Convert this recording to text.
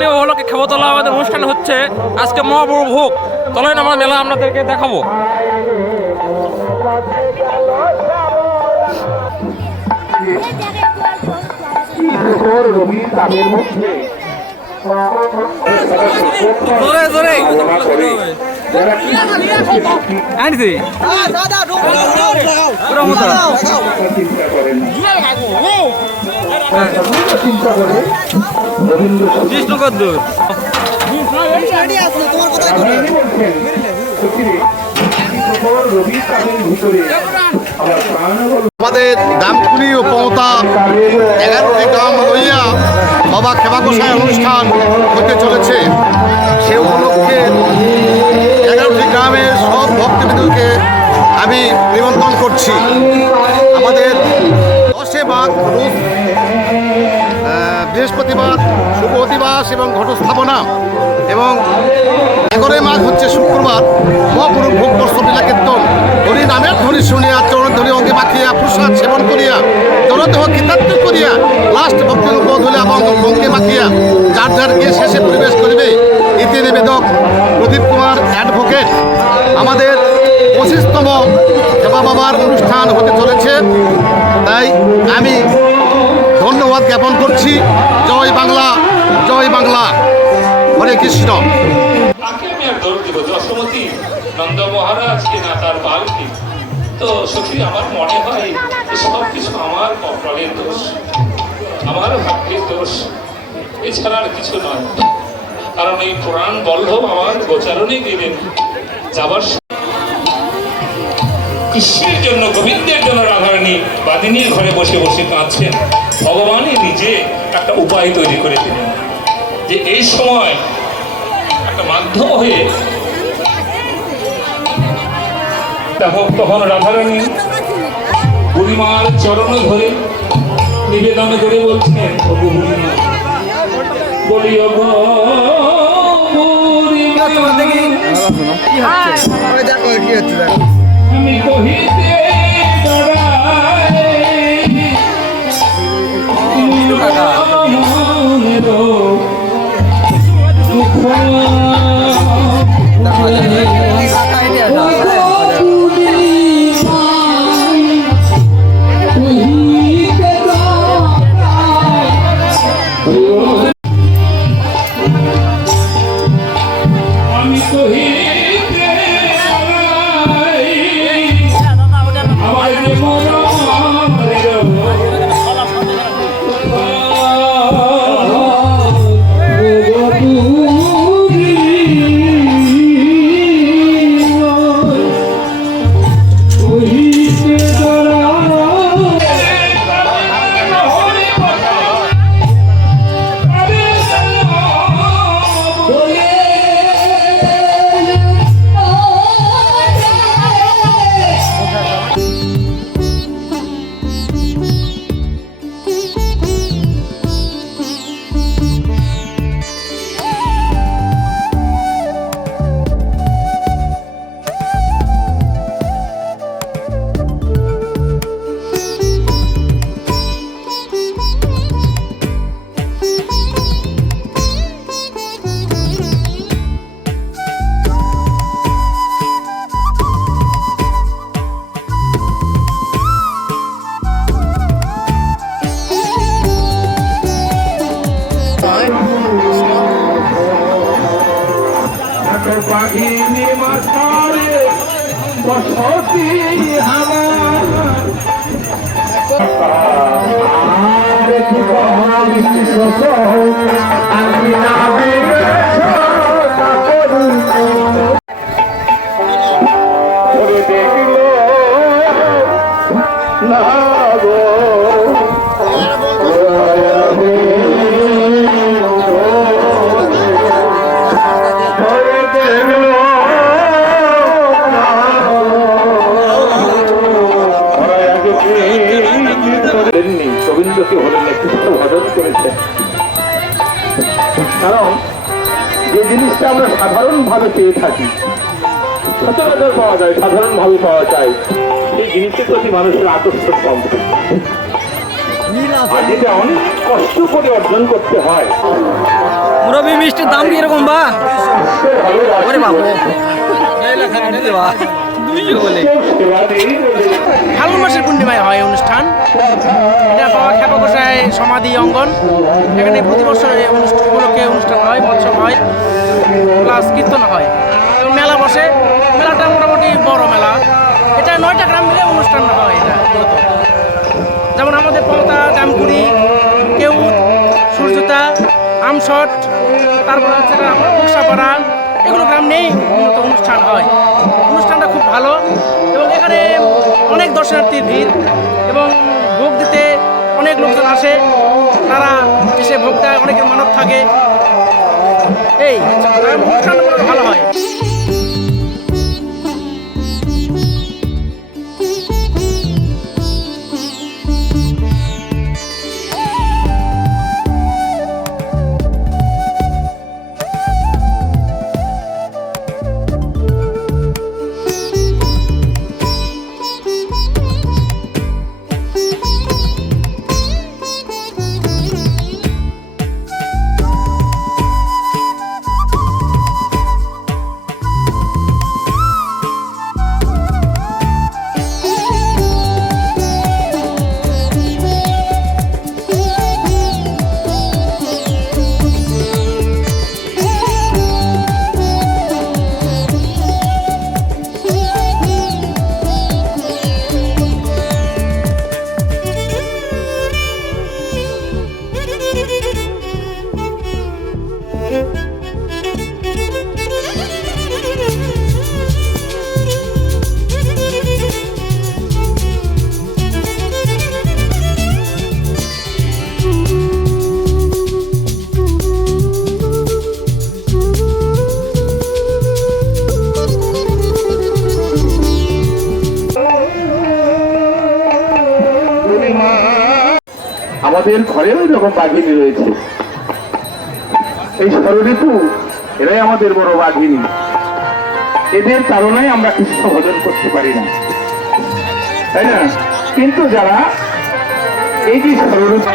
পূর্ণিমা উপলক্ষে খেবতলা আমাদের অনুষ্ঠান হচ্ছে। আজকে মহাবড় ভোগ চলেন আমরা মেলা আপনাদেরকে দেখাবো। জোরে জোরে। আনছি। পুরো মতো আমাদের দামকুনি ও পমতা এগারোটি গ্রাম লইয়া বাবা খেবা গোসাই অনুষ্ঠান হতে চলেছে। সে উপলক্ষে এগারোটি গ্রামের সব ভক্তবিন্দুকে আমি নিমন্ত্রণ করছি। আমাদের দশে মাঘ রোজ বৃহস্পতিবার শুভ অধিবাস এবং ঘটস্থাপনা এবং এগারোই মাঘ হচ্ছে শুক্রবার মহাপুরুষ ভোগ বর্ষ কীর্তন হরি নামের ধ্বনি শুনিয়া, চরণ ধরি অঙ্গে মাখিয়া প্রসাদ সেবন করিয়া, জনদেহ কৃতার্থ করিয়া, লাস্ট ভক্তি বোধ হলে এবং অঙ্গে মাখিয়া যার যার গিয়ে শেষে পরিবেশ করিবে, ইতি নিবেদক প্রদীপ কুমার অ্যাডভোকেট। আমাদের পঁচিশতম সেবা বাবার অনুষ্ঠান হতে চলেছে। তাই আমি ধন্যবাদ জ্ঞাপন করছি। জয় বাংলা জয় বাংলা। হরে কৃষ্ণ। নন্দ মহারাজ তার তো আমার মনে হয় সব কিছু আমার দোষ আমার দোষ। এছাড়া আর কিছু নয়। কারণ এই পুরাণ আমার দিলেন। যাবার কৃষ্ণের জন্য, গোবিন্দের জন্য রাধারানী বাদিনীর ঘরে বসে বসে কাঁদছেন। ভগবানই নিজে একটা উপায় তৈরি করে দিলেন। যে এই সময় একটা মাধ্যম হয়ে দেখো তখন রাধারানী বুড়িমার চরণ ধরে নিবেদন করে বলছেন ওগো বুড়িমা বলি আমি কহিতে পাখিনী মাথারে বসতি আমার। আমি না জিনিসটা আমরা সাধারণভাবে পেয়ে থাকি। সচরাচর পাওয়া যায় সাধারণভাবে পাওয়া যায়। সেই জিনিসের প্রতি মানুষের আকর্ষণ কম। যেটা অনেক কষ্ট করে অর্জন করতে হয় রবি মিষ্টির দাম কীরকম বা? বলে? ফাল্গুন মাসের পূর্ণিমায় হয় অনুষ্ঠান। এটা বাবা খ্যাপা গোসাই সমাধি অঙ্গন। এখানে প্রতি বছর অনুষ্ঠান উপলক্ষে অনুষ্ঠান হয় মৎসব হয়, প্লাস কীর্তন হয়। মেলা বসে। মেলাটা মোটামুটি বড় মেলা। এটা নয়টা গ্রাম মিলে অনুষ্ঠান হয় এটা মূলত। যেমন আমাদের পমতা জামকুড়ি কেউ সূর্যতা আমশট, তারপরে হচ্ছে বক্সাপাড়া এগুলো গ্রাম নেই মূলত অনুষ্ঠান হয়। অনুষ্ঠানটা খুব ভালো এবং এখানে অনেক দর্শনার্থীর ভিড় এবং ভোগ দিতে অনেক লোকজন আসে। তারা এসে ভোগ দেয়, অনেকের মানব থাকে। এই অনুষ্ঠান ভালো হয়। আমাদের ঘরেও যখন বাঘিনী রয়েছে। এই ষড়ঋতু এরাই আমাদের বড় বাঘিনী। এদের কারণে আমরা কৃষ্ণ ভজন করতে পারি না। তাই না? কিন্তু যারা এই যে ষড়ঋতু